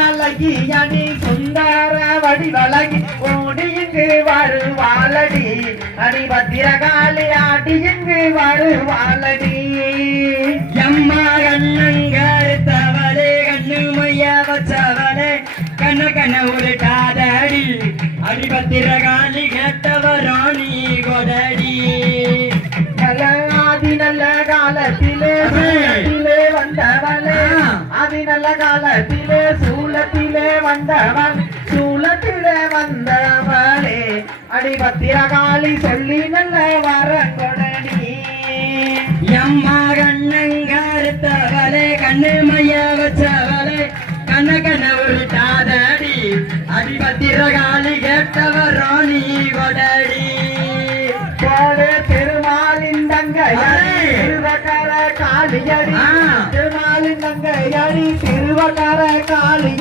அழகியடி சுந்தர வடிவழகி ஓடி இங்கு வருவாளடி அடி பத்திரகாளி ஆடி இங்கு வருவாளடி எம்மா கண்ணங்கள் தவளே கண்ணு மைய வச்சவளே கண்ண கண்ண உருட்டாதடி அடிபத்திரகாளி கேட்டவராணி கொடடி ஆதி நல்ல காலத்திலே வந்தவளே ஆதி நல்ல காலத்திலே சூலத்திலே வந்தவன் சூலத்திலே வந்தவளே அடிபத்திரகாளி சொல்லி நல்ல வரங்கொடடி எம்மா கண்ணங்கருத்தவளே கண்ணு மைய வச்சவளே கண்ண கண்ண உருட்டாதடி அடிபத்திரகாளி கேட்டவராணி கொடடி திருமாலின் தங்கையடி திருவக்கர காளியடி திருமாலின் தங்கையடி திருவக்கர காளி